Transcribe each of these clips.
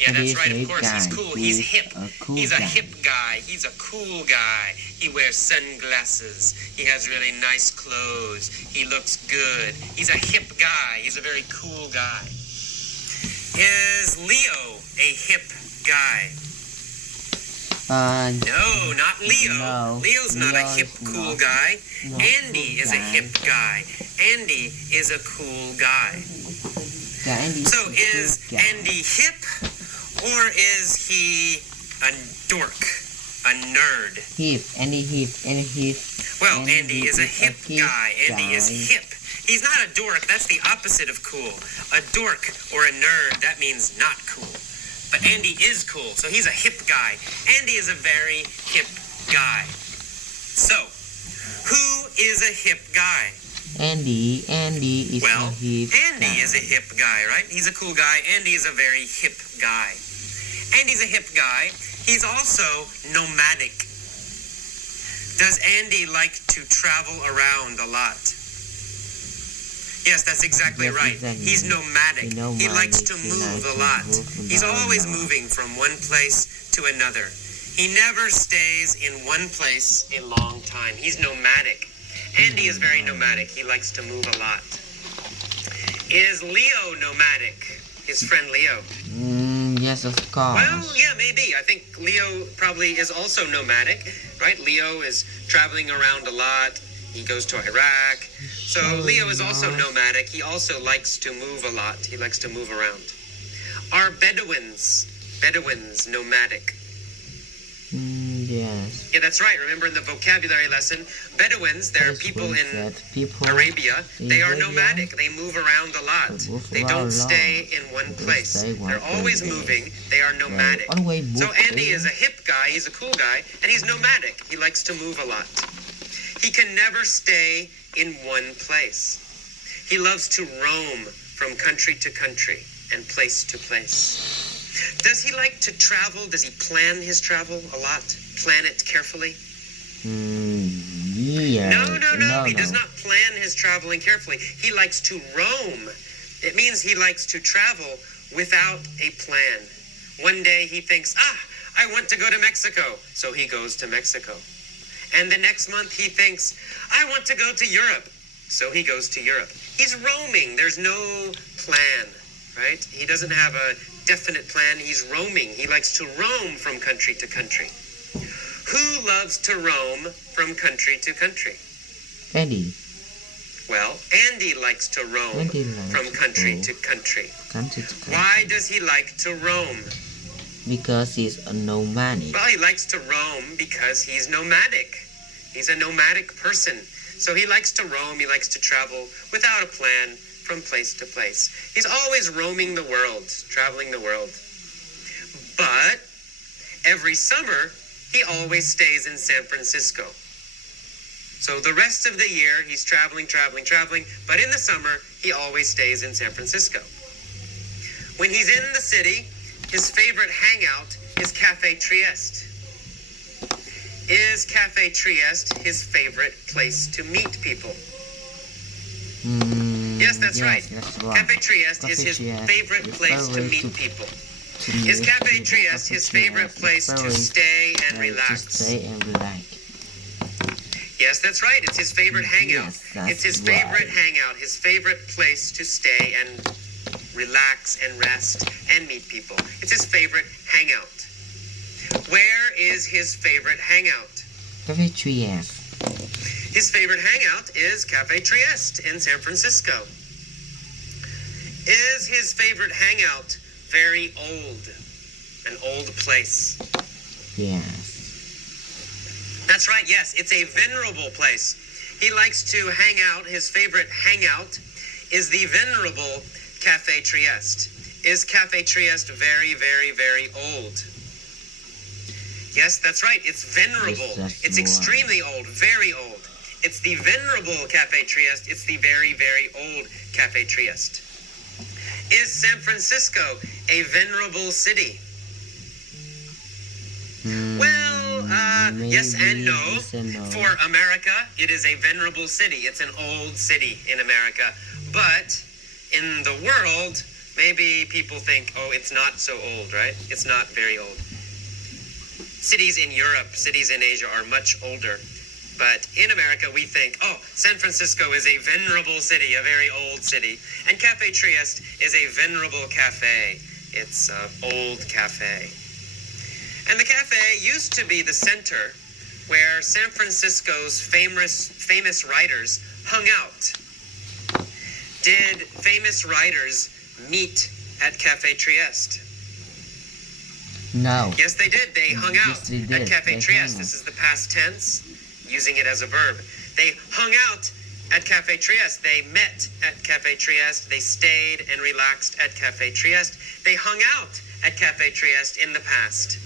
Yeah, Andy that's right. is Of course, he's guy. cool. He's hip. A cool He's a guy. hip guy. He's a cool guy. He wears sunglasses. He has really nice clothes. He looks good. He's a hip guy. He's a very cool guy. Is Leo a hip guy? No, not Leo. No, Leo's not a Leo hip, is cool not- guy. not Andy cool is a guy. hip guy. Andy is a cool guy. Yeah, Andy So a cool is guy. Andy hip, or is he a dork, a nerd? Andy hip. Well, Andy Andy is a is a hip hip guy. Andy is guy. hip. He's not a dork. That's the opposite of cool. A dork or a nerd, that means not cool. But Andy is cool, so he's a hip guy. Andy is a very hip guy. So, who is a hip guy? Andy is Well, a hip Andy guy. is a hip guy, right? He's a cool guy. Andy is a very hip guy. Andy's a hip guy. He's also nomadic. Does Andy like to travel around a lot? Yes, that's exactly Yes, right. exactly. He's nomadic. He likes to He move likes a to lot. move He's around always a lot. moving from one place to another. He never stays in one place a long time. He's nomadic. Andy is very nomadic. He likes to move a lot. Is Leo nomadic? His friend Leo. Yes, of course. Well, yeah, maybe. I think Leo probably is also nomadic, right? Leo is traveling around a lot. He goes to Iraq. So Leo is also nomadic. He also likes to move a lot. He likes to move around. Are Bedouins nomadic? Yes. Yeah, that's right. Remember in the vocabulary lesson, Bedouins, they're That's people what in people Arabia. They are Arabia. nomadic. They move around a lot. They move They around don't a stay lot. in one They don't place. stay one They're always place. moving. They are nomadic. always So move Andy is a hip guy. He's a cool guy, and he's nomadic. He likes to move a lot. He can never stay in one place. He loves to roam from country to country and place to place. Does he like to travel? Does he plan his travel a lot? Plan it carefully? Yeah. No. He does not plan his traveling carefully. He likes to roam. It means he likes to travel without a plan. One day he thinks, I want to go to Mexico. So he goes to Mexico. And the next month he thinks, I want to go to Europe. So he goes to Europe. He's roaming. There's no plan, right? He doesn't have a definite plan. He's roaming. He likes to roam from country to country. Who loves to roam from country to country? Andy. Well, Andy likes to roam Andy likes from to country roam. to country. Country to country. Why does he like to roam? Because he's a nomadic. Well, he likes to roam because he's nomadic. He's a nomadic person. So he likes to roam, he likes to travel without a plan from place to place. He's always roaming the world, traveling the world. But every summer, he always stays in San Francisco. So the rest of the year, he's traveling, but in the summer, he always stays in San Francisco. When he's in the city, his favorite hangout is Cafe Trieste. Is Cafe Trieste his favorite place to meet people? Yes, that's right. That's right. Cafe Trieste is his Trieste favorite is place to favorite meet to- people. to Is meet Cafe people. Trieste his Cafe favorite Trieste place is to very stay and To relax? stay and relax. Yes, that's right. It's his favorite hangout. Yes, that's It's his right. favorite hangout, his favorite place to stay and relax and rest and meet people. It's his favorite hangout. Where is his favorite hangout? Cafe Trieste. His favorite hangout is Cafe Trieste in San Francisco. Is his favorite hangout very old? An old place? Yes. That's right, yes. It's a venerable place. He likes to hang out. His favorite hangout is the venerable Cafe Trieste. Is Cafe Trieste very, very, very old? Yes, that's right. It's venerable. Yes, that's It's right. extremely old, very old. It's the venerable Cafe Trieste. It's the very, very old Cafe Trieste. Is San Francisco a venerable city? Yes and no. Yes and no. For America, it is a venerable city. It's an old city in America. But in the world, Maybe people think, oh, it's not so old, right? It's not very old. Cities in Europe, cities in Asia are much older. But in America, we think, oh, San Francisco is a venerable city, a very old city. And Cafe Trieste is a venerable cafe. It's an old cafe. And the cafe used to be the center where San Francisco's famous writers hung out. Did famous writers meet at Cafe Trieste? No. Yes, they did. They hung out Yes, they did. at Cafe They Trieste. hung. This is the past tense, using it as a verb. They hung out at Cafe Trieste. They met at Cafe Trieste. They stayed and relaxed at Cafe Trieste. They hung out at Cafe Trieste in the past.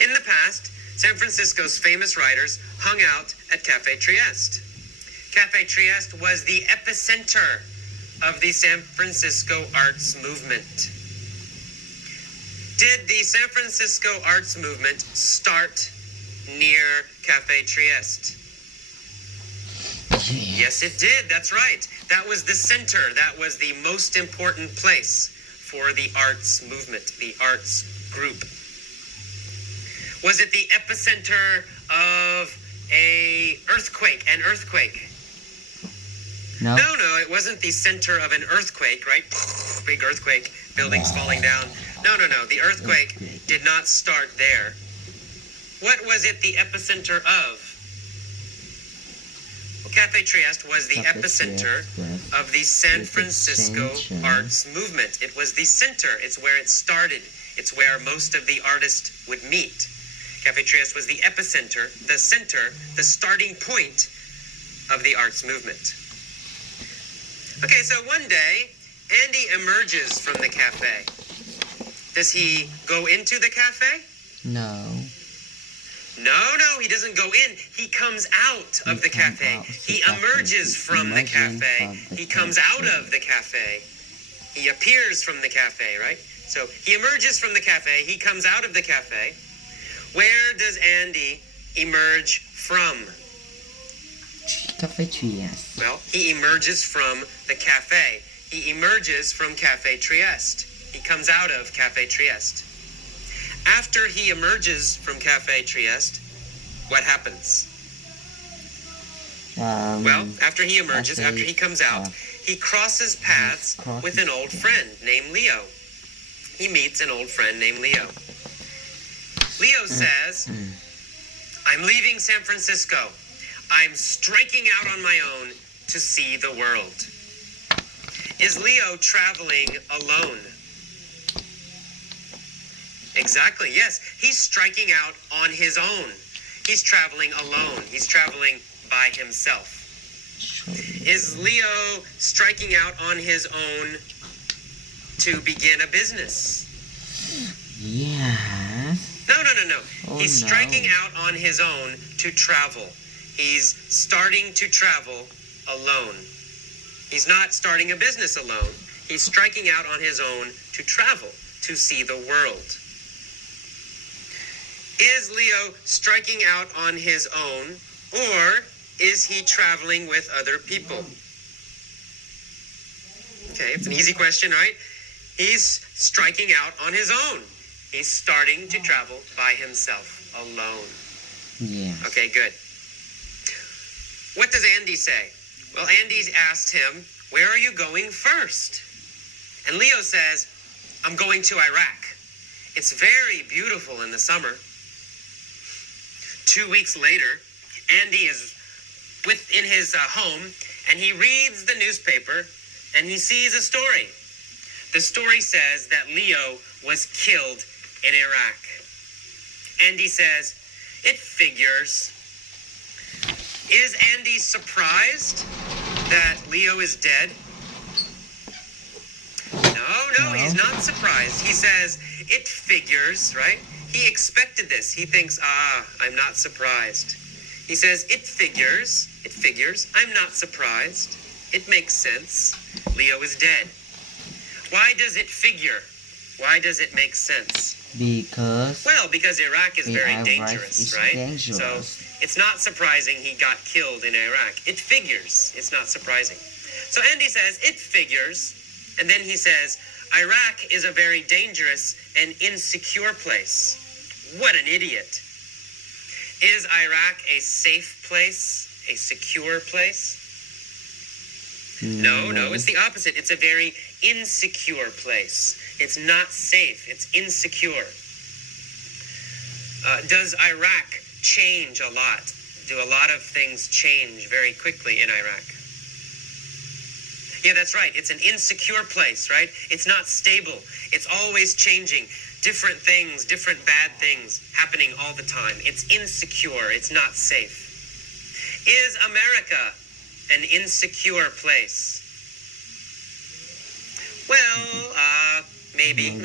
In the past, San Francisco's famous writers hung out at Cafe Trieste. Cafe Trieste was the epicenter of the San Francisco arts movement. Did the San Francisco arts movement start near Cafe Trieste? Yes, it did. That's right. That was the center. That was the most important place for the arts movement, the arts group. Was it the epicenter of an earthquake? No. No, it wasn't the center of an earthquake, right? Big earthquake, buildings falling down. No. The earthquake did not start there. What was it the epicenter of? Well, Cafe Trieste was the Cafe epicenter Trieste of the San was the Francisco center. arts movement. It was the center. It's where it started. It's where most of the artists would meet. Cafe Trieste was the epicenter, the center, the starting point of the arts movement. Okay, so one day, Andy emerges from the cafe. Does he go into the cafe? No. No, he doesn't go in. He comes out of the comes cafe. out of He the cafe. emerges from the Emerging cafe. from the He comes cafe. out of the cafe. He appears from the cafe, right? So he emerges from the cafe. He comes out of the cafe. Where does Andy emerge from? Cafe Trieste. Well, he emerges from the cafe. He emerges from Cafe Trieste. He comes out of Cafe Trieste. After he emerges from Cafe Trieste, what happens? Well, after he emerges, after he comes out, he crosses paths with an old friend named Leo. He meets an old friend named Leo. Leo says, I'm leaving San Francisco. I'm striking out on my own to see the world. Is Leo traveling alone? Exactly, yes. He's striking out on his own. He's traveling alone. He's traveling by himself. Is Leo striking out on his own to begin a business? Yes. No. Oh, He's no. striking out on his own to travel. He's starting to travel alone. He's not starting a business alone. He's striking out on his own to travel, to see the world. Is Leo striking out on his own, or is he traveling with other people? Okay, it's an easy question, right? He's striking out on his own. He's starting to travel by himself, alone. Yes. Okay, good. What does Andy say? Well, Andy's asked him, where are you going first? And Leo says, I'm going to Iraq. It's very beautiful in the summer. 2 weeks later, Andy is in his home, and he reads the newspaper, and he sees a story. The story says that Leo was killed in Iraq. Andy says, it figures. Is Andy surprised that Leo is dead? No, he's not surprised. He says, it figures, right? He expected this. He thinks, I'm not surprised. He says, it figures, I'm not surprised. It makes sense. Leo is dead. Why does it figure? Why does it make sense? Because Well, because Iraq is very Iraq dangerous, is right? dangerous. So it's not surprising he got killed in Iraq. It figures. It's not surprising. So Andy says, it figures. And then he says, Iraq is a very dangerous and insecure place. What an idiot. Is Iraq a safe place? A secure place? No, it's the opposite. It's a very insecure place. It's not safe. It's insecure. Does Iraq change a lot? Do a lot of things change very quickly in Iraq? Yeah, that's right. It's an insecure place, right? It's not stable. It's always changing. Different things, different bad things happening all the time. It's insecure. It's not safe. Is America an insecure place? Well, maybe.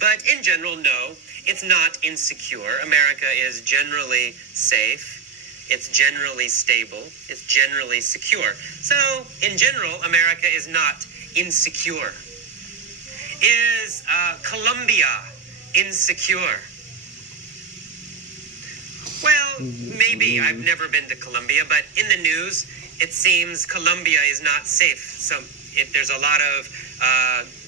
But in general, no. It's not insecure. America is generally safe. It's generally stable. It's generally secure. So, in general, America is not insecure. Is Colombia insecure? Well, maybe. I've never been to Colombia, but in the news, it seems Colombia is not safe. So there's a lot of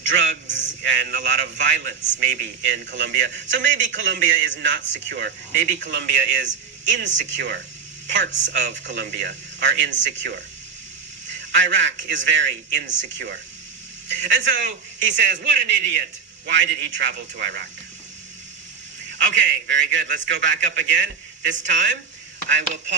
drugs and a lot of violence, maybe, in Colombia. So maybe Colombia is not secure. Maybe Colombia is insecure. Parts of Colombia are insecure. Iraq is very insecure. And so he says, what an idiot. Why did he travel to Iraq? Okay, very good. Let's go back up again. This time, I will pause.